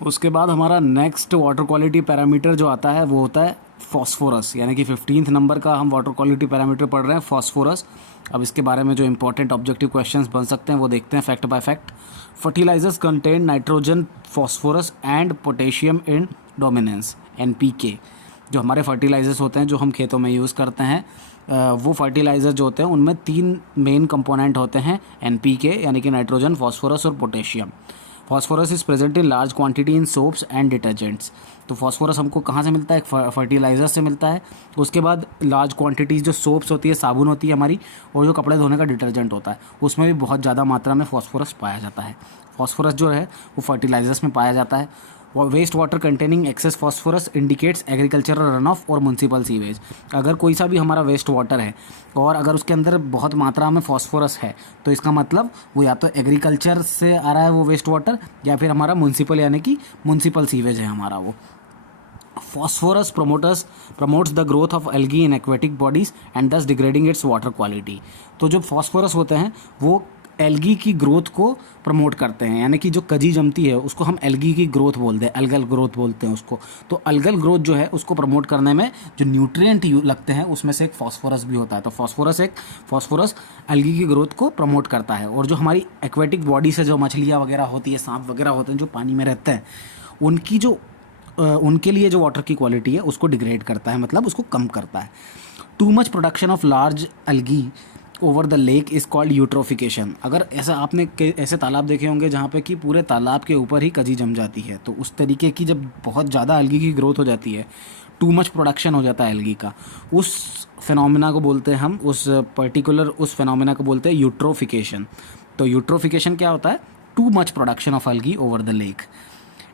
उसके बाद हमारा नेक्स्ट वाटर क्वालिटी पैरामीटर जो आता है वो होता है फॉस्फोरस, यानी कि 15th नंबर का हम वाटर क्वालिटी पैरामीटर पढ़ रहे हैं फॉस्फोरस। अब इसके बारे में जो इंपॉर्टेंट ऑब्जेक्टिव क्वेश्चंस बन सकते हैं वो देखते हैं fact by fact. Fertilisers contain nitrogen, phosphorus and potassium in dominance, NPK। जो हमारे फर्टिलाइजर्स होते हैं जो हम खेतों में यूज़ करते हैं, वो फर्टिलाइज़र जो होते हैं उनमें 3 मेन कंपोनेंट होते हैं NPK, यानी कि नाइट्रोजन, फॉस्फोरस और potassium. Phosphorus is present in large quantity in soaps and detergents. तो फॉस्फोरस हमको कहाँ से मिलता है? फर्टिलाइज़र से मिलता है। उसके बाद लार्ज क्वांटिटीज़ जो सोप्स होती है, साबुन होती है हमारी, और जो कपड़े धोने का डिटर्जेंट होता है उसमें भी बहुत ज़्यादा मात्रा में फॉस्फोरस पाया जाता है। फॉस्फोरस जो है वो फर्टिलाइजर्स में पाया जाता है। Waste water containing excess phosphorus indicates agricultural run off और म्यूनसिपल सीवेज। अगर कोई सा भी हमारा वेस्ट वाटर है और अगर उसके अंदर बहुत मात्रा में फॉस्फोरस है तो इसका मतलब वो या तो एग्रीकल्चर से आ रहा है वो वेस्ट वाटर, या फिर हमारा म्यूनसिपल यानी कि म्यूनसिपल सीवेज है हमारा वो। Phosphorus promotes the growth of algae in aquatic bodies and दस डिग्रेडिंग इट्स वाटर क्वालिटी। तो जो फॉस्फोरस होते हैं वो एल्गी की ग्रोथ को प्रमोट करते हैं, यानी कि जो कजी जमती है उसको हम एल्गी की ग्रोथ बोलते हैं, अलगल ग्रोथ बोलते हैं उसको। तो अलगल ग्रोथ जो है उसको प्रमोट करने में जो न्यूट्रिएंट लगते हैं उसमें से एक फॉस्फोरस भी होता है। तो फॉस्फोरस एल्गी की ग्रोथ को प्रमोट करता है। और जो हमारी एक्वेटिक बॉडी से जो मछलियाँ वगैरह होती है, सांप वगैरह होते हैं जो पानी में रहते हैं, उनके लिए जो वाटर की क्वालिटी है उसको डिग्रेड करता है, मतलब उसको कम करता है। Too much production of large algae over the lake is called eutrophication. अगर ऐसा आपने ऐसे तालाब देखे होंगे जहाँ पे कि पूरे तालाब के ऊपर ही कजी जम जाती है, तो उस तरीके की जब बहुत ज़्यादा एल्गी की ग्रोथ हो जाती है, टू मच प्रोडक्शन हो जाता है एल्गी का, उस फिनोमिना को बोलते हैं हम, उस फिनोमिना को बोलते हैं यूट्रोफिकेशन। तो यूट्रोफिकेशन क्या होता है? Too much production of algae over the lake.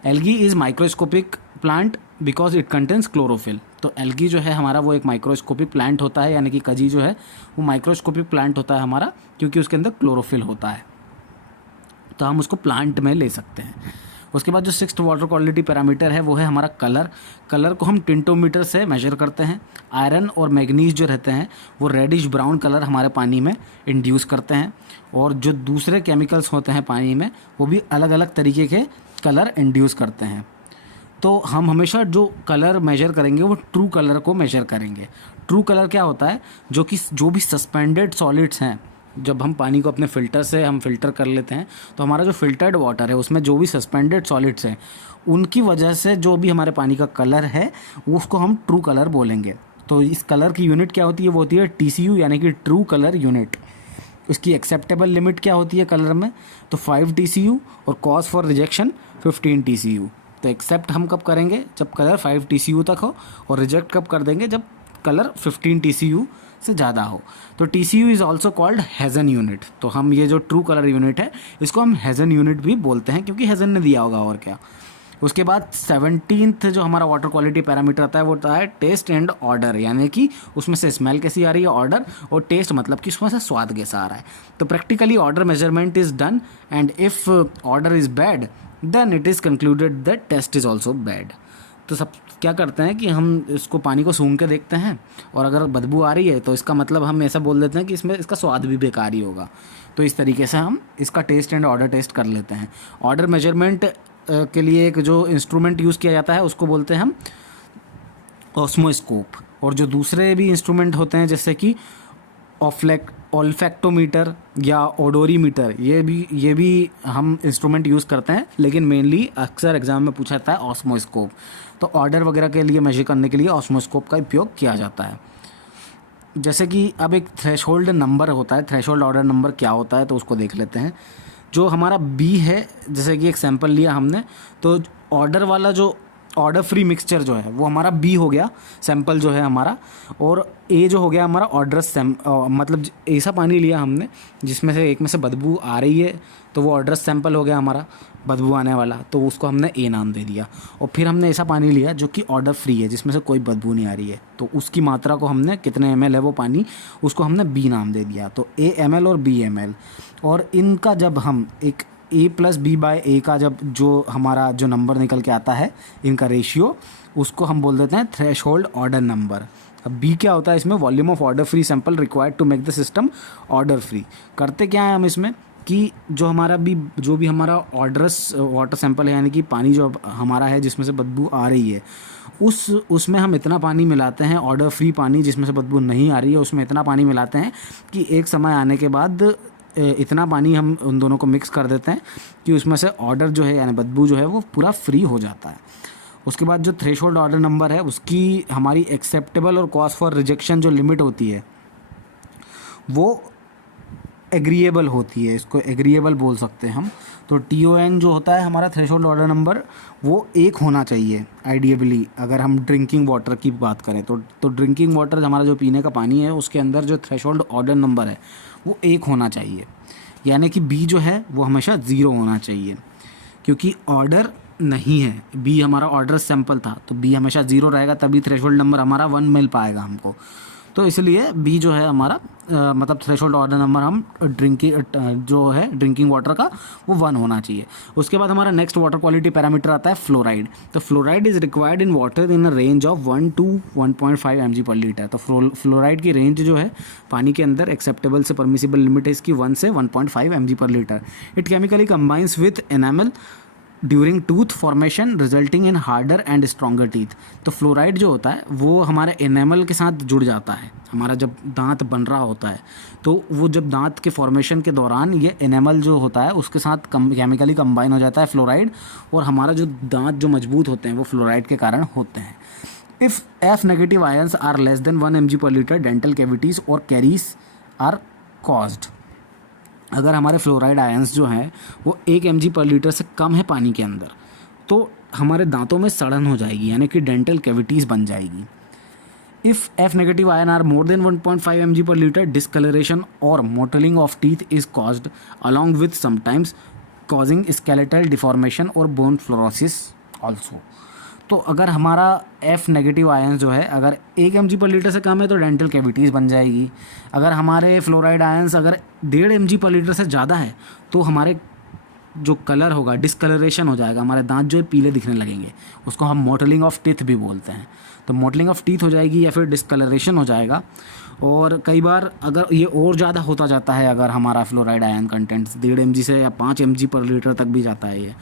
Algae is microscopic plant because it contains chlorophyll. तो एल्गी जो है हमारा वो एक माइक्रोस्कोपिक प्लांट होता है, यानी कि कजी जो है वो माइक्रोस्कोपिक प्लांट होता है हमारा, क्योंकि उसके अंदर क्लोरोफिल होता है, तो हम उसको प्लांट में ले सकते हैं। उसके बाद जो 6th वाटर क्वालिटी पैरामीटर है वो है हमारा कलर को हम टिंटोमीटर से मेजर करते हैं। आयरन और मैग्नीज जो रहते हैं वो रेडिश ब्राउन कलर हमारे पानी में इंड्यूस करते हैं, और जो दूसरे केमिकल्स होते हैं पानी में वो भी अलग अलग तरीके के कलर इंड्यूस करते हैं। तो हम हमेशा जो कलर मेजर करेंगे वो ट्रू कलर को मेजर करेंगे। ट्रू कलर क्या होता है? जो भी सस्पेंडेड सॉलिड्स हैं, जब हम पानी को अपने फ़िल्टर से हम फ़िल्टर कर लेते हैं तो हमारा जो फ़िल्टर्ड वाटर है उसमें जो भी सस्पेंडेड सॉलिड्स हैं उनकी वजह से जो भी हमारे पानी का कलर है वो उसको हम ट्रू कलर बोलेंगे। तो इस कलर की यूनिट क्या होती है? वो होती है TCU, यानी कि ट्रू कलर यूनिट। उसकी एक्सेप्टेबल लिमिट क्या होती है कलर में? तो 5 TCU, और कॉज फॉर रिजेक्शन 15 TCU। तो एक्सेप्ट हम कब करेंगे? जब कलर 5 TCU तक हो, और रिजेक्ट कब कर देंगे? जब कलर 15 TCU से ज़्यादा हो। तो TCU is also called Hazen unit. तो हम ये जो ट्रू कलर यूनिट है इसको हम हेज़न यूनिट भी बोलते हैं, क्योंकि हेज़न ने दिया होगा, और क्या। उसके बाद 17th जो हमारा वाटर क्वालिटी पैरामीटर आता है वो होता है टेस्ट एंड ऑर्डर, यानी कि उसमें से स्मेल कैसी आ रही है, ऑर्डर, और टेस्ट मतलब कि उसमें से स्वाद कैसा आ रहा है। तो practically order measurement is done, and if order is bad then it is concluded that test is also bad. तो सब क्या करते हैं कि हम इसको पानी को सूंघ के देखते हैं, और अगर बदबू आ रही है तो इसका मतलब हम ऐसा बोल देते हैं कि इसमें इसका स्वाद भी बेकार ही होगा। तो इस तरीके से हम इसका टेस्ट एंड ऑर्डर टेस्ट कर लेते हैं। ऑर्डर मेजरमेंट के लिए एक जो इंस्ट्रूमेंट यूज़ किया जाता है उसको बोलते हैं हम ऑस्मोस्कोप। और जो दूसरे भी इंस्ट्रूमेंट होते हैं जैसे कि ऑल्फैक्टोमीटर या ओडोरीमीटर, ये भी हम इंस्ट्रूमेंट यूज़ करते हैं, लेकिन मेनली अक्सर एग्जाम में पूछा जाता है ऑस्मोस्कोप। तो ऑर्डर वगैरह के लिए मेजर करने के लिए ऑस्मोस्कोप का उपयोग किया जाता है। जैसे कि अब एक थ्रेशोल्ड नंबर होता है, थ्रेशोल्ड ऑर्डर नंबर क्या होता है तो उसको देख लेते हैं। जो हमारा B है, जैसे कि एक सैंपल लिया हमने, तो ऑर्डर वाला जो ऑर्डर फ्री मिक्सचर जो है वो हमारा B हो गया सैंपल जो है हमारा, और A जो हो गया हमारा ऑर्डर मतलब ऐसा पानी लिया हमने जिसमें से एक में से बदबू आ रही है, तो वो ऑर्डर सैंपल हो गया हमारा बदबू आने वाला, तो उसको हमने A नाम दे दिया। और फिर हमने ऐसा पानी लिया जो कि ऑर्डर फ्री है, जिसमें से कोई बदबू नहीं आ रही है, तो उसकी मात्रा को हमने, कितने ml है वो पानी, उसको हमने B नाम दे दिया। तो A ml और B ml, और इनका जब हम एक A+B/A का जब जो हमारा जो नंबर निकल के आता है, इनका रेशियो, उसको हम बोल देते हैं थ्रेशोल्ड ऑर्डर नंबर। अब B क्या होता है इसमें? Volume of order free sample required to make the system order free. करते क्या है हम इसमें कि जो भी हमारा ऑर्डरस वाटर सैंपल है, यानी कि पानी जो हमारा है जिसमें से बदबू आ रही है, उसमें हम इतना पानी मिलाते हैं, ऑर्डर फ्री पानी जिसमें से बदबू नहीं आ रही है उसमें इतना पानी मिलाते हैं कि एक समय आने के बाद इतना पानी हम उन दोनों को मिक्स कर देते हैं कि उसमें से ऑर्डर जो है यानी बदबू जो है वो पूरा फ्री हो जाता है। उसके बाद जो थ्रेशोल्ड ऑर्डर नंबर है उसकी हमारी एक्सेप्टेबल और कॉज फॉर रिजेक्शन जो लिमिट होती है वो एग्रीएबल होती है, इसको एग्रीएबल बोल सकते हैं हम। तो TON जो होता है हमारा थ्रेशोल्ड ऑर्डर नंबर वो 1 होना चाहिए आइडियली। अगर हम ड्रिंकिंग वाटर की बात करें तो ड्रिंकिंग वाटर हमारा जो पीने का पानी है उसके अंदर जो थ्रेशोल्ड ऑर्डर नंबर है वो 1 होना चाहिए, यानी कि B जो है वो हमेशा 0 होना चाहिए, क्योंकि ऑर्डर नहीं है, B हमारा ऑर्डर सैंपल था तो B हमेशा 0 रहेगा, तभी थ्रेशोल्ड नंबर हमारा 1 मिल पाएगा हमको। तो इसलिए B जो है हमारा मतलब थ्रेशोल्ड ऑर्डर नंबर हम ड्रिंकिंग वाटर का वो 1 होना चाहिए। उसके बाद हमारा नेक्स्ट वाटर क्वालिटी पैरामीटर आता है फ्लोराइड। तो fluoride is required in water in a range of 1 to 1.5 mg per litre. तो फ्लोराइड की रेंज जो है पानी के अंदर एक्सेप्टेबल से परमिसिबल लिमिट है इसकी 1 से 1.5 mg per litre. It chemically combines with enamel during tooth formation resulting in harder and stronger teeth. तो फ्लोराइड जो होता है वो हमारे एनामल के साथ जुड़ जाता है, हमारा जब दांत बन रहा होता है तो वो जब दांत के फॉर्मेशन के दौरान ये एनामल जो होता है उसके साथ केमिकली कंबाइन हो जाता है फ्लोराइड, और हमारा जो दांत जो मजबूत होते हैं वो फ्लोराइड के कारण होते हैं। If F negative ions are less than 1 mg per litre dental cavities और कैरीज आर कॉज्ड। अगर हमारे फ्लोराइड आयंस जो हैं वो 1 mg पर लीटर से कम है पानी के अंदर तो हमारे दांतों में सड़न हो जाएगी, यानी कि डेंटल कैविटीज़ बन जाएगी। If F negative ion are more than 1.5 mg per litre discolouration और mottling of teeth is caused along with sometimes causing skeletal deformation और बोन फ्लोरोसिस ऑल्सो। तो अगर हमारा F नेगेटिव आयंस जो है अगर 1 mg पर लीटर से कम है तो डेंटल कैविटीज़ बन जाएगी। अगर हमारे फ्लोराइड आयंस अगर 1.5 mg पर लीटर से ज़्यादा है तो हमारे जो कलर होगा डिसकलरेशन हो जाएगा, हमारे दांत जो है पीले दिखने लगेंगे, उसको हम मोटलिंग ऑफ टीथ भी बोलते हैं। तो मोटलिंग ऑफ टीथ हो जाएगी या फिर डिसकलरेशन हो जाएगा। और कई बार अगर ये और ज़्यादा होता जाता है, अगर हमारा फ्लोराइड आयन कंटेंट्स 1.5 mg से या 5 mg पर लीटर तक भी जाता है ये,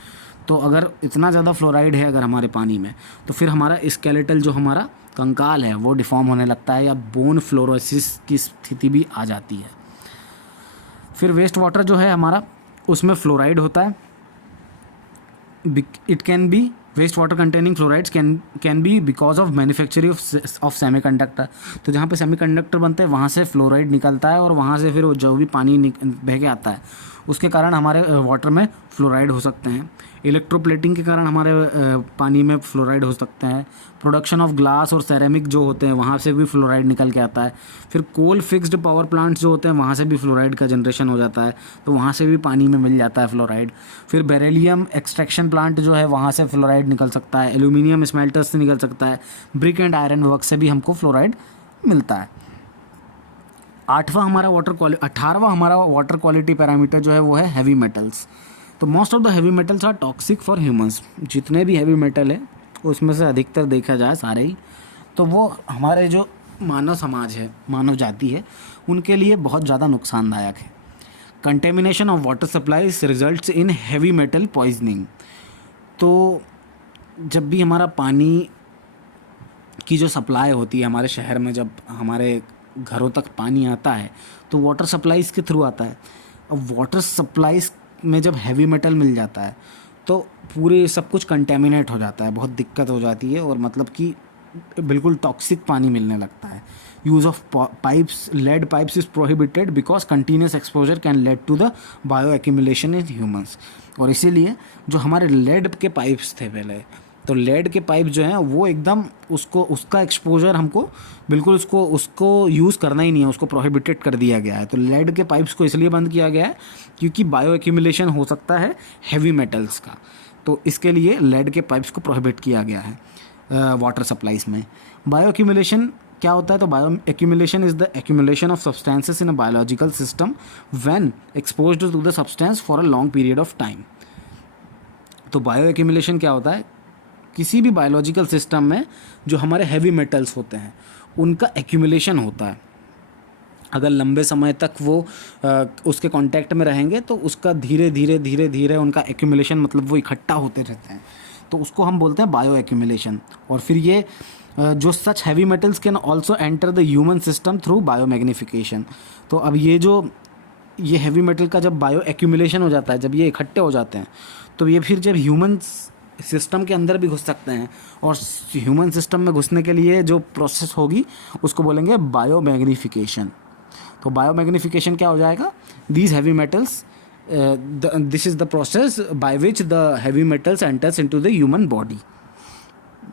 तो अगर इतना ज़्यादा फ्लोराइड है अगर हमारे पानी में तो फिर हमारा स्केलेटल जो हमारा कंकाल है वो डिफॉर्म होने लगता है या बोन फ्लोरोसिस की स्थिति भी आ जाती है। फिर वेस्ट वाटर जो है हमारा उसमें फ्लोराइड होता है। It can be waste water containing fluorides can be because of manufacturing of semiconductor. तो जहाँ पे सेमीकंडक्टर बनते हैं वहाँ से फ्लोराइड निकलता है और वहाँ से फिर जो भी पानी बह के आता है उसके कारण हमारे वाटर में फ्लोराइड हो सकते हैं। इलेक्ट्रोप्लेटिंग के कारण हमारे पानी में फ्लोराइड हो सकते हैं। प्रोडक्शन ऑफ ग्लास और सेरेमिक जो होते हैं वहाँ से भी फ्लोराइड निकल के आता है। फिर कोल फिक्स्ड पावर प्लांट्स जो होते हैं वहाँ से भी फ्लोराइड का जनरेशन हो जाता है, तो वहाँ से भी पानी में मिल जाता है फ्लोराइड। फिर बेरिलियम एक्सट्रैक्शन प्लांट जो है वहाँ से फ्लोराइड निकल सकता है। एल्यूमिनियम स्मेल्टर्स से निकल सकता है। ब्रिक एंड आयरन वर्क से भी हमको फ्लोराइड मिलता है। 18वां हमारा वाटर क्वालिटी पैरामीटर जो है वो है हैवी मेटल्स। तो most of the heavy metals are toxic for humans. जितने भी हैवी मेटल है उसमें से अधिकतर देखा जाए सारे ही तो वो हमारे जो मानव समाज है, मानव जाति है, उनके लिए बहुत ज़्यादा नुकसानदायक है। Contamination of water supplies results in heavy metal poisoning. तो जब भी हमारा पानी की जो सप्लाई होती है हमारे शहर में, जब हमारे घरों तक पानी आता है तो वाटर सप्लाईज़ के थ्रू आता है। अब वाटर सप्लाईज़ में जब हैवी मेटल मिल जाता है तो पूरे सब कुछ कंटेमिनेट हो जाता है, बहुत दिक्कत हो जाती है और मतलब कि बिल्कुल टॉक्सिक पानी मिलने लगता है। Use of pipes, lead pipes is prohibited because continuous exposure can lead to the bioaccumulation in humans. और इसीलिए जो हमारे लेड के पाइप्स थे पहले, तो लेड के पाइप जो हैं वो एकदम उसका एक्सपोजर हमको बिल्कुल उसको यूज़ करना ही नहीं है, उसको प्रोहिबिटेड कर दिया गया है। तो लेड के पाइप्स को इसलिए बंद किया गया है क्योंकि बायो एक्यूमुलेशन हो सकता है हैवी मेटल्स का, तो इसके लिए लेड के पाइप्स को प्रोहिबिट किया गया है वाटर सप्लाईज में। बायो एक्यूमुलेशन क्या होता है? तो bioaccumulation is the accumulation of substances in a biological system when exposed to the substance for a long period of time. तो बायो एक्यूमुलेशन क्या होता है? किसी भी बायोलॉजिकल सिस्टम में जो हमारे हैवी मेटल्स होते हैं उनका एक्यूमुलेशन होता है। अगर लंबे समय तक वो उसके कांटेक्ट में रहेंगे तो उसका धीरे धीरे धीरे धीरे उनका एक्यूमुलेशन, मतलब वो इकट्ठा होते रहते हैं, तो उसको हम बोलते हैं बायो एक्यूमुलेशन। और फिर ये जो such heavy metals can also enter the human system through biomagnification. तो अब ये हैवी मेटल का जब बायो एक्यूमुलेशन हो जाता है, जब ये इकट्ठे हो जाते हैं, तो ये फिर जब ह्यूमन सिस्टम के अंदर भी घुस सकते हैं, और ह्यूमन सिस्टम में घुसने के लिए जो प्रोसेस होगी उसको बोलेंगे बायो मैग्नीफिकेशन। तो बायो मैग्नीफिकेशन क्या हो जाएगा, these heavy metals, this is the process by which the heavy metals enters into the human body.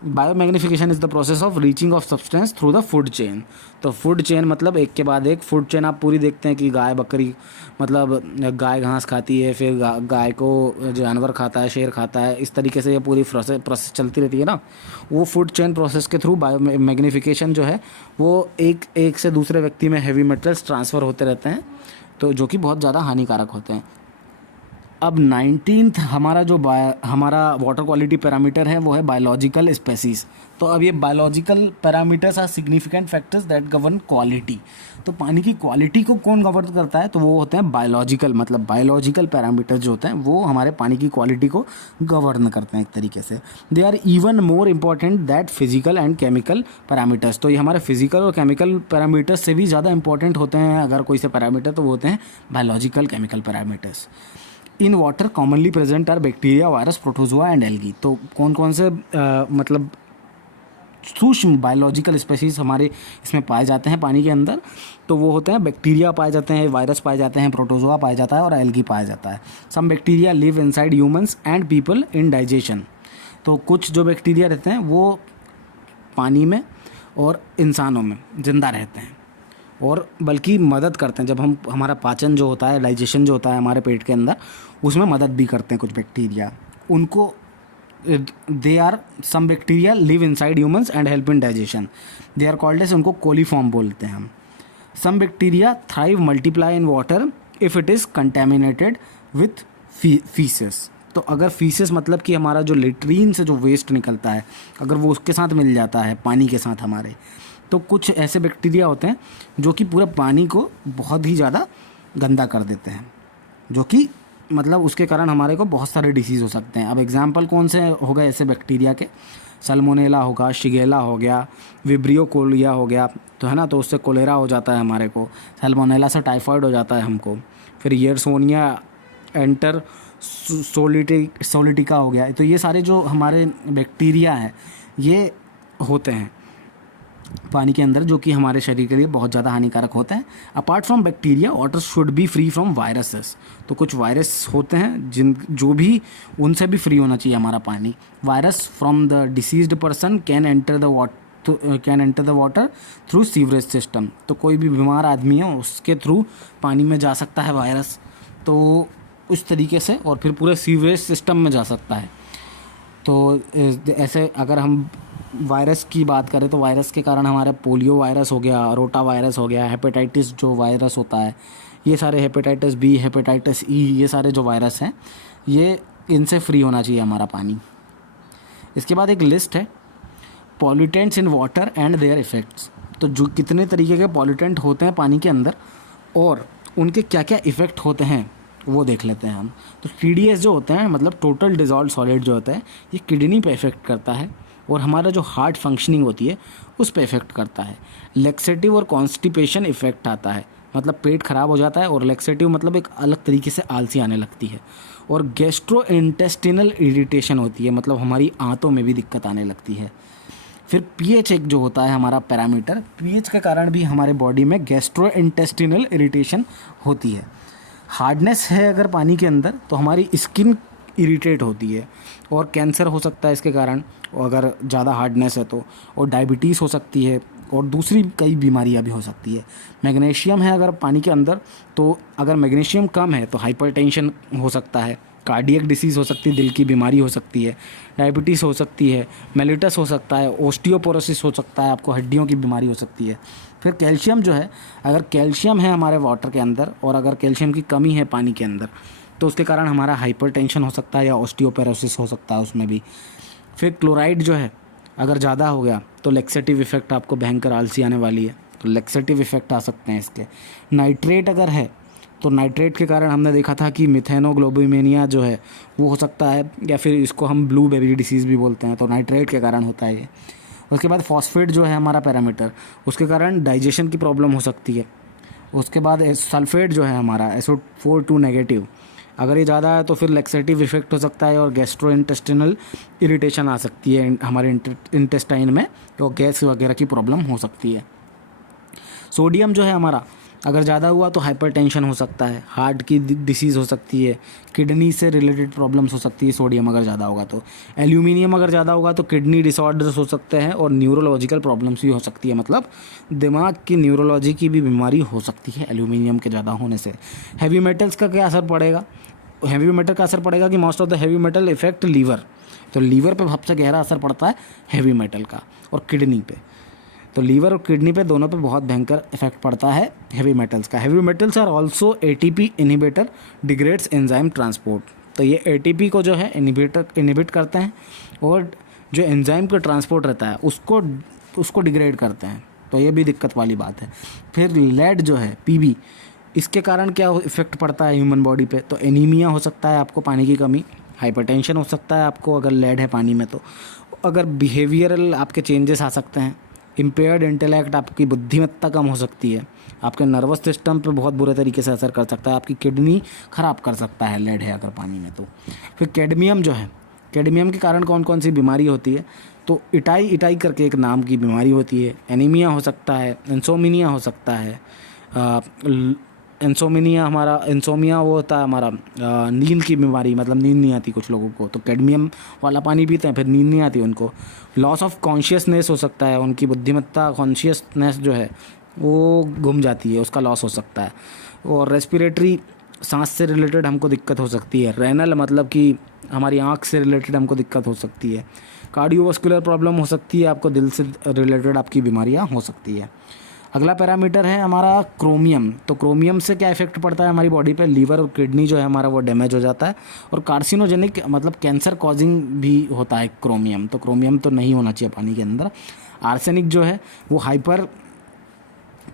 Bio magnification is the process of reaching of substance through the food chain. तो food chain मतलब एक के बाद एक food chain आप पूरी देखते हैं कि गाय बकरी, मतलब गाय घास खाती है, फिर गाय को जानवर खाता है, शेर खाता है, इस तरीके से ये पूरी प्रोसेस चलती रहती है ना। वो फूड चेन प्रोसेस के थ्रू बायो मैग्नीफिकेशन जो है वो एक से दूसरे व्यक्ति में हैवी मेटल्स ट्रांसफ़र होते रहते हैं, तो जो कि बहुत ज़्यादा हानिकारक होते हैं। अब 19th हमारा वाटर क्वालिटी पैरामीटर है, वो है बायोलॉजिकल स्पेसीज़। तो अब ये biological parameters are significant factors that govern quality. तो पानी की क्वालिटी को कौन गवर्न करता है, तो वो होते हैं बायोलॉजिकल, मतलब बायोलॉजिकल पैरामीटर्स जो होते हैं वो हमारे पानी की क्वालिटी को गवर्न करते हैं एक तरीके से। They are even more important that physical and chemical parameters. तो ये हमारे फिजिकल और केमिकल पैरामीटर्स से भी ज़्यादा इंपॉर्टेंट होते हैं अगर कोई से पैरामीटर, तो वो होते हैं biological chemical parameters. In water commonly present are bacteria, virus, protozoa and algae. तो कौन कौन से मतलब सूक्ष्म बायोलॉजिकल स्पेसीज हमारे इसमें पाए जाते हैं पानी के अंदर, तो वो होते हैं बैक्टीरिया पाए जाते हैं, वायरस पाए जाते हैं, प्रोटोजोआ पाया जाता है और एल्गी पाया जाता है। Some bacteria live inside humans and people in digestion. तो कुछ जो बैक्टीरिया रहते हैं वो पानी में और इंसानों में ज़िंदा रहते हैं और बल्कि मदद करते हैं। जब हमारा पाचन जो होता है, डाइजेशन जो होता है हमारे पेट के अंदर, उसमें मदद भी करते हैं कुछ बैक्टीरिया। उनको they are some bacteria live inside humans and help in digestion, they are called as, उनको कोलीफॉर्म बोलते हैं हम। Some bacteria thrive multiply in water if it is contaminated with faeces. तो अगर फीसेस मतलब कि हमारा जो लेट्रीन से जो वेस्ट निकलता है, अगर वो उसके साथ मिल जाता है पानी के साथ हमारे, तो कुछ ऐसे बैक्टीरिया होते हैं जो कि पूरे पानी को बहुत ही ज़्यादा गंदा कर देते हैं, जो कि मतलब उसके कारण हमारे को बहुत सारे डिसीज़ हो सकते हैं। अब एग्जांपल कौन से हो गए ऐसे बैक्टीरिया के, सल्मोनेला होगा, शिगेला हो गया, विब्रियो कोलिया हो गया, तो है ना, तो उससे कोलेरा हो जाता है हमारे को। सल्मोनेला से टाइफाइड हो जाता है हमको। फिर येरसोनिया एंटर सोलिटिका हो गया। तो ये सारे जो हमारे बैक्टीरिया हैं ये होते हैं पानी के अंदर, जो कि हमारे शरीर के लिए बहुत ज़्यादा हानिकारक होते हैं। Apart from bacteria water should be free from viruses. तो कुछ वायरस होते हैं जो भी उनसे भी फ्री होना चाहिए हमारा पानी। Virus from the deceased person can enter the water through sewerage system. तो कोई भी बीमार आदमी है उसके थ्रू पानी में जा सकता है वायरस, तो उस तरीके से, और फिर पूरे सीवरेज सिस्टम में जा सकता है। तो ऐसे अगर हम वायरस की बात करें तो वायरस के कारण हमारा पोलियो वायरस हो गया, रोटा वायरस हो गया, हेपेटाइटिस जो वायरस होता है, ये सारे हेपेटाइटिस बी, हेपेटाइटिस ई, ये सारे जो वायरस हैं ये इनसे फ्री होना चाहिए हमारा पानी। इसके बाद एक लिस्ट है pollutants in water and their effects. तो जो कितने तरीके के पॉल्यूटेंट होते हैं पानी के अंदर और उनके क्या क्या इफ़ेक्ट होते हैं वो देख लेते हैं हम। तो TDS जो होते हैं, मतलब टोटल डिज़ोल्व सॉलिड जो होता है, ये किडनी पे इफ़ेक्ट करता है और हमारा जो हार्ट फंक्शनिंग होती है उस पे इफ़ेक्ट करता है। लेक्सेटिव और कॉन्स्टिपेशन इफ़ेक्ट आता है, मतलब पेट ख़राब हो जाता है, और लेक्सेटिव मतलब एक अलग तरीके से आलसी आने लगती है। और गैस्ट्रो इंटेस्टिनल इरिटेशन होती है, मतलब हमारी आंतों में भी दिक्कत आने लगती है। फिर pH एक जो होता है हमारा पैरामीटर, pH के कारण भी हमारे बॉडी में गैस्ट्रो इंटेस्टिनल इरिटेशन होती है। हार्डनेस है अगर पानी के अंदर तो हमारी स्किन इरिटेट होती है और कैंसर हो सकता है इसके कारण, और अगर ज़्यादा हार्डनेस है तो, और डायबिटीज़ हो सकती है और दूसरी कई बीमारियां भी हो सकती है। मैग्नीशियम है अगर पानी के अंदर, तो अगर मैग्नीशियम कम है तो हाइपरटेंशन हो सकता है, कार्डियक डिसीज़ हो सकती है, दिल की बीमारी हो सकती है, डायबिटीज़ हो सकती है, मेलिटस हो सकता है, ओस्टियोपोरोसिस हो सकता है, आपको हड्डियों की बीमारी हो सकती है। फिर कैल्शियम जो है, अगर कैल्शियम है हमारे वाटर के अंदर और अगर कैल्शियम की कमी है पानी के अंदर तो उसके कारण हमारा हाइपरटेंशन हो सकता है या ओस्टियोपोरोसिस हो सकता है उसमें भी। फिर क्लोराइड जो है अगर ज़्यादा हो गया तो लेक्सेटिव इफ़ेक्ट आपको भयंकर आलसी आने वाली है। तो लेक्सेटिव इफेक्ट आ सकते हैं इसके। नाइट्रेट अगर है तो नाइट्रेट के कारण हमने देखा था कि मिथेनोग्लोबिनेमिया जो है वो हो सकता है, या फिर इसको हम ब्लू बेरी डिसीज़ भी बोलते हैं, तो नाइट्रेट के कारण होता है ये। उसके बाद फॉस्फेट जो है हमारा पैरामीटर, उसके कारण डाइजेशन की प्रॉब्लम हो सकती है। उसके बाद सल्फेट जो है हमारा SO4 नेगेटिव, अगर ये ज़्यादा है तो फिर लेक्सेटिव इफेक्ट हो सकता है और गैस्ट्रोइंटेस्टिनल इरिटेशन आ सकती है हमारे इंटेस्टाइन में, तो गैस वगैरह की प्रॉब्लम हो सकती है। सोडियम जो है हमारा अगर ज़्यादा हुआ तो हाइपरटेंशन हो सकता है, हार्ट की डिसीज़ हो सकती है, किडनी से रिलेटेड प्रॉब्लम्स हो सकती है सोडियम अगर ज़्यादा होगा तो। एल्यूमिनियम अगर ज़्यादा होगा तो किडनी डिसऑर्डर्स हो सकते हैं और न्यूरोलॉजिकल प्रॉब्लम्स भी हो सकती है, मतलब दिमाग की न्यूरोलॉजी की भी बीमारी हो सकती है एल्यूमिनियम के ज़्यादा होने से। हैवी मेटल्स का क्या असर पड़ेगा? हैवी मेटल का असर पड़ेगा कि most of the heavy metal effect liver, तो लीवर पे सबसे गहरा असर पड़ता है हैवी मेटल का, और किडनी पे, तो लीवर और किडनी पे दोनों पे बहुत भयंकर इफेक्ट पड़ता है हैवी मेटल्स का। Heavy metals are also ATP inhibitor degrades enzyme transport, तो ये ATP को जो है इनहिबिट करते हैं और जो एंजाइम का ट्रांसपोर्ट रहता है उसको डिग्रेड करते हैं, तो ये भी दिक्कत वाली बात है। फिर लेड जो है PB, इसके कारण क्या इफेक्ट पड़ता है ह्यूमन बॉडी पे? तो एनीमिया हो सकता है आपको, पानी की कमी, हाइपरटेंशन हो सकता है आपको अगर लेड है पानी में, तो अगर बिहेवियरल आपके चेंजेस आ सकते हैं, इम्पेयर्ड इंटेलेक्ट, आपकी बुद्धिमत्ता कम हो सकती है, आपके नर्वस सिस्टम पे बहुत बुरे तरीके से असर कर सकता है, आपकी किडनी ख़राब कर सकता है लेड है अगर पानी में तो। फिर कैडमियम जो है, कैडमियम के कारण कौन कौन सी बीमारी होती है? तो इटाई करके एक नाम की बीमारी होती है, एनीमिया हो सकता है, इंसोमिनिया हो सकता है। इंसोमिया वो होता है हमारा नींद की बीमारी, मतलब नींद नहीं आती कुछ लोगों को, तो कैडमियम वाला पानी पीते हैं फिर नींद नहीं आती उनको। लॉस ऑफ कॉन्शियसनेस हो सकता है, उनकी बुद्धिमत्ता, कॉन्शियसनेस जो है वो गुम जाती है, उसका लॉस हो सकता है। और रेस्पिरेटरी, सांस से रिलेटेड हमको दिक्कत हो सकती है। रेनल मतलब कि हमारी आँख से रिलेटेड हमको दिक्कत हो सकती है। कार्डियोवास्कुलर प्रॉब्लम हो सकती है, आपको दिल से रिलेटेड आपकी बीमारियाँ हो सकती है। अगला पैरामीटर है हमारा क्रोमियम, तो क्रोमियम से क्या इफेक्ट पड़ता है हमारी बॉडी पे? लीवर और किडनी जो है हमारा वो डैमेज हो जाता है, और कार्सिनोजेनिक मतलब कैंसर कॉजिंग भी होता है क्रोमियम, तो क्रोमियम तो नहीं होना चाहिए पानी के अंदर। आर्सेनिक जो है वो हाइपर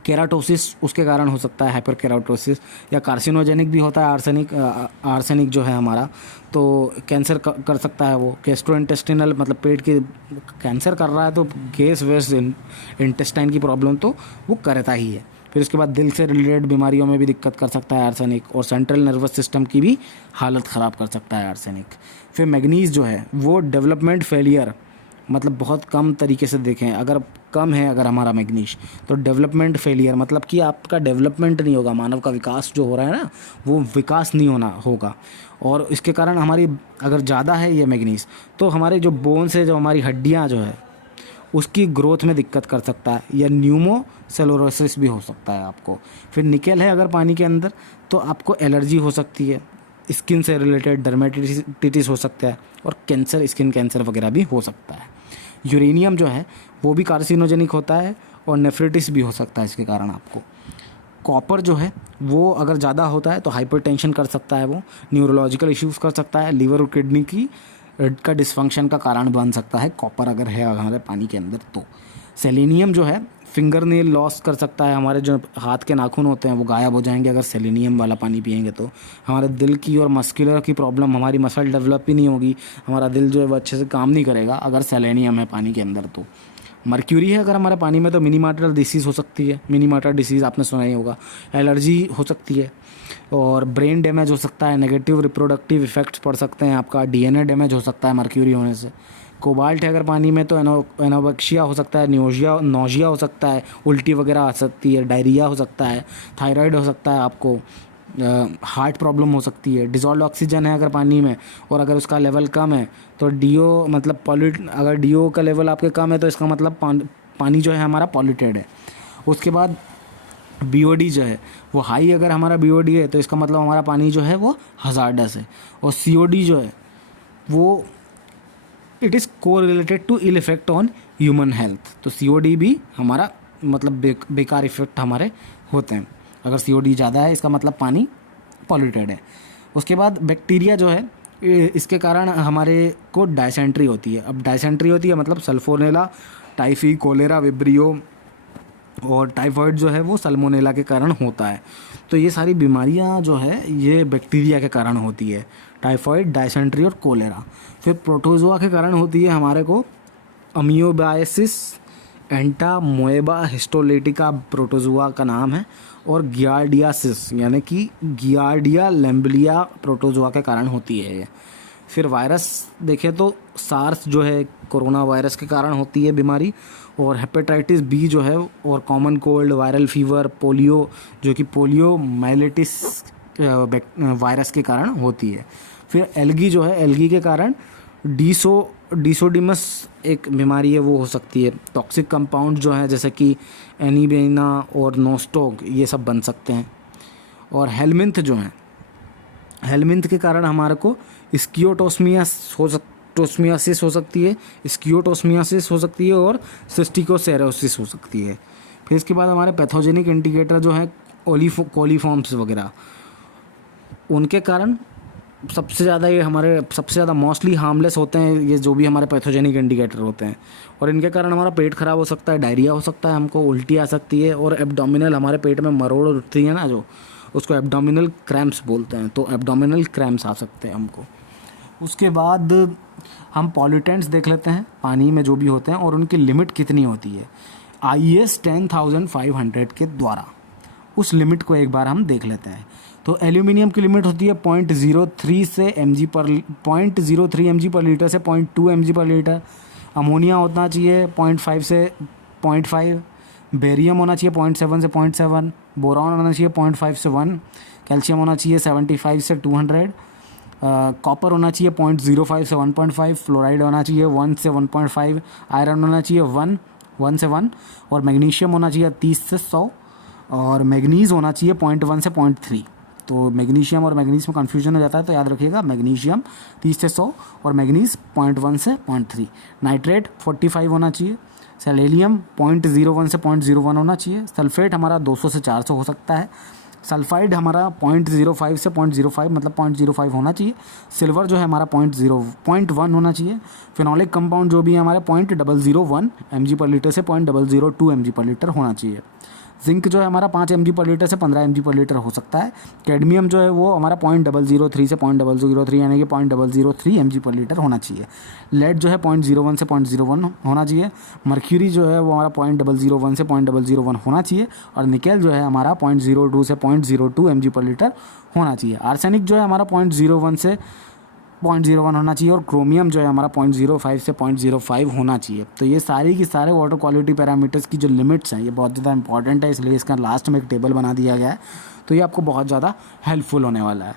केराटोसिस उसके कारण हो सकता है, हाइपर केराटोसिस, या कार्सिनोजेनिक भी होता है आर्सेनिक जो है हमारा, तो कैंसर कर सकता है वो। गैस्ट्रोइंटेस्टिनल मतलब पेट के कैंसर कर रहा है तो गैस वेस इंटेस्टाइन की प्रॉब्लम तो वो करता ही है। फिर उसके बाद दिल से रिलेटेड बीमारियों में भी दिक्कत कर सकता है आर्सेनिक, और सेंट्रल नर्वस सिस्टम की भी हालत ख़राब कर सकता है आर्सेनिक। फिर मैग्नीज जो है वो डेवलपमेंट फेलियर, मतलब बहुत कम तरीके से देखें, अगर कम है अगर हमारा मैग्नीज, तो डेवलपमेंट फेलियर मतलब कि आपका डेवलपमेंट नहीं होगा, मानव का विकास जो हो रहा है ना वो विकास नहीं होगा। और इसके कारण हमारी अगर ज़्यादा है ये मैग्नीज तो हमारे जो बोन्स है, जो हमारी हड्डियाँ जो है उसकी ग्रोथ में दिक्कत कर सकता है, या न्यूमोसेलुलोसिस भी हो सकता है आपको। फिर निकेल है अगर पानी के अंदर तो आपको एलर्जी हो सकती है, स्किन से रिलेटेड डर्मेटाइटिस हो सकता है, और कैंसर, स्किन कैंसर वगैरह भी हो सकता है। यूरेनियम जो है वो भी कार्सिनोजेनिक होता है और नेफ्रिटिस भी हो सकता है इसके कारण आपको। कॉपर जो है वो अगर ज़्यादा होता है तो हाइपरटेंशन कर सकता है, वो न्यूरोलॉजिकल इश्यूज़ कर सकता है, लीवर और किडनी का डिसफंक्शन का कारण बन सकता है कॉपर अगर है हमारे पानी के अंदर तो। सेलेनियम जो है फिंगर नेल लॉस कर सकता है, हमारे जो हाथ के नाखून होते हैं वो गायब हो जाएंगे अगर सेलेनियम वाला पानी पिएंगे तो। हमारे दिल की और मस्कुलर की प्रॉब्लम, हमारी मसल डेवलप ही नहीं होगी, हमारा दिल जो है वो अच्छे से काम नहीं करेगा अगर सेलेनियम है पानी के अंदर तो। मर्क्यूरी है अगर हमारे पानी में तो मिनीमार्टर डिसीज़ हो सकती है, मिनीमार्टर डिसीज़ आपने सुना ही होगा। एलर्जी हो सकती है, और ब्रेन डैमेज हो सकता है, नेगेटिव रिप्रोडक्टिव इफेक्ट्स पड़ सकते हैं, आपका DNA डैमेज हो सकता है मर्क्यूरी होने से। कोबाल्ट है अगर पानी में तो एनोरेक्सिया हो सकता है, नोजिया हो सकता है, उल्टी वगैरह आ सकती है, डायरिया हो सकता है, थायराइड हो सकता है आपको, हार्ट प्रॉब्लम हो सकती है। डिजॉल्व ऑक्सीजन है अगर पानी में और अगर उसका लेवल कम है तो मतलब अगर DO का लेवल आपके कम है तो इसका मतलब पानी जो है हमारा पॉल्यूटेड है। उसके बाद BOD जो है वो हाई, अगर हमारा BOD है तो इसका मतलब हमारा पानी जो है वो हज़ार्डस है। और COD जो है वो इट इज़ को related to ill effect on human health, तो COD भी हमारा मतलब बेकार इफेक्ट हमारे होते हैं। अगर COD ज़्यादा है इसका मतलब पानी पॉल्यूटेड है। उसके बाद बैक्टीरिया जो है इसके कारण हमारे को डायसेंट्री होती है। अब डायसेंट्री होती है मतलब सल्फोनेला, टाइफी, कोलेरा, विब्रियो, और टाइफाइड जो है वो सल्मोनेला के कारण होता है। तो ये सारी बीमारियां जो है ये बैक्टीरिया के कारण होती है, टाइफाइड, डायसेंट्री और कोलेरा। फिर प्रोटोजोआ के कारण होती है हमारे को अमियोबाइसिस, एंटामोएबा हिस्टोलिटिका प्रोटोजोआ का नाम है, और गियार्डियासिस यानी कि गियार्डिया लैम्बलिया प्रोटोजोआ के कारण होती है ये। फिर वायरस देखें तो सार्स जो है कोरोना वायरस के कारण होती है बीमारी, और हेपेटाइटिस बी जो है, और common cold, viral fever, polio जो कि पोलियो माइलेटिस वायरस के कारण होती है। फिर एल्गी जो है, एल्गी के कारण डिसोडिमस एक बीमारी है वो हो सकती है। टॉक्सिक कंपाउंड जो है जैसे कि एनीबेना और नोस्टोग ये सब बन सकते हैं। और हेलमिंथ जो है, हेलमिंथ के कारण हमारे को स्कियोटोस्मियासिस हो सकती है, स्कियोटोस्मियासिस हो सकती है और सिस्टिकोसेरोसिस हो सकती है। फिर इसके बाद हमारे पैथोजेनिक इंडिकेटर जो है कोलीफॉर्म्स वगैरह, उनके कारण सबसे ज़्यादा मोस्टली हार्मलेस होते हैं ये जो भी हमारे पैथोजेनिक इंडिकेटर होते हैं। और इनके कारण हमारा पेट ख़राब हो सकता है, डायरिया हो सकता है, हमको उल्टी आ सकती है, और एब्डोमिनल हमारे पेट में मरोड़ उठती है ना जो, उसको एब्डोमिनल क्रैम्प्स बोलते हैं, तो एब्डोमिनल क्रैम्प्स आ सकते हैं हमको। उसके बाद हम पॉल्यूटेंट्स देख लेते हैं पानी में जो भी होते हैं और उनकी लिमिट कितनी होती है IS 10500 के द्वारा। उस लिमिट को एक बार हम देख लेते हैं। तो एल्यूमिनियम की लिमिट होती है 0.03 से mg पर 0.03 mg पर लीटर से 0.2 mg पर लीटर। अमोनिया होना चाहिए 0.5 से 0.5, बेरियम होना चाहिए 0.7 से 0.7, बोरॉन होना चाहिए 0.5 से 1, कैल्शियम होना चाहिए 75 से 200, कॉपर होना चाहिए 0.05 से 1.5, फ्लोराइड होना चाहिए 1 से 1.5, आयरन होना चाहिए 1 से 1, और मैग्नीशियम होना चाहिए 30 से 100, और मैग्नीज़ होना चाहिए 0.1 से 0.3। तो मैग्नीशियम और मैग्नीज में कन्फ्यूजन हो जाता है, तो याद रखिएगा मैग्नीशियम 30 से 100 और मैग्नीज 0.1 से 0.3। नाइट्रेट 45 होना चाहिए, सेलेनियम 0.01 से 0.01 होना चाहिए, सल्फेट हमारा 200 से 400 हो सकता है, सल्फाइड हमारा 0.05 से 0.05 मतलब 0.05 होना चाहिए, सिल्वर जो है हमारा 0.1 होना चाहिए, फिनोलिक कंपाउंड जो भी है हमारे 0.001 mg पर लीटर से 0.002 mg पर लीटर होना चाहिए, जिंक जो है हमारा 5 mg पर लीटर से 15 mg पर लीटर हो सकता है, कैडमियम जो है वो हमारा 0.003 से 0.003 यानी कि 0.003 mg पर लीटर होना चाहिए, लेड जो है 0.01 से 0.01 होना चाहिए, मर्क्यूरी जो है वो हमारा 0.001 से 0.001 होना चाहिए, और निकेल जो है हमारा 0.02 से 0.02 mg पर लीटर होना चाहिए, आर्सेनिक जो है हमारा 0.01 से 0.01 होना चाहिए, और क्रोमियम जो है हमारा 0.05 से 0.05 होना चाहिए। तो ये सारी की सारे वाटर क्वालिटी पैरामीटर्स की जो लिमिट्स हैं ये बहुत ज़्यादा इंपॉर्टेंट है, इसलिए इसका लास्ट में एक टेबल बना दिया गया है, तो ये आपको बहुत ज़्यादा हेल्पफुल होने वाला है।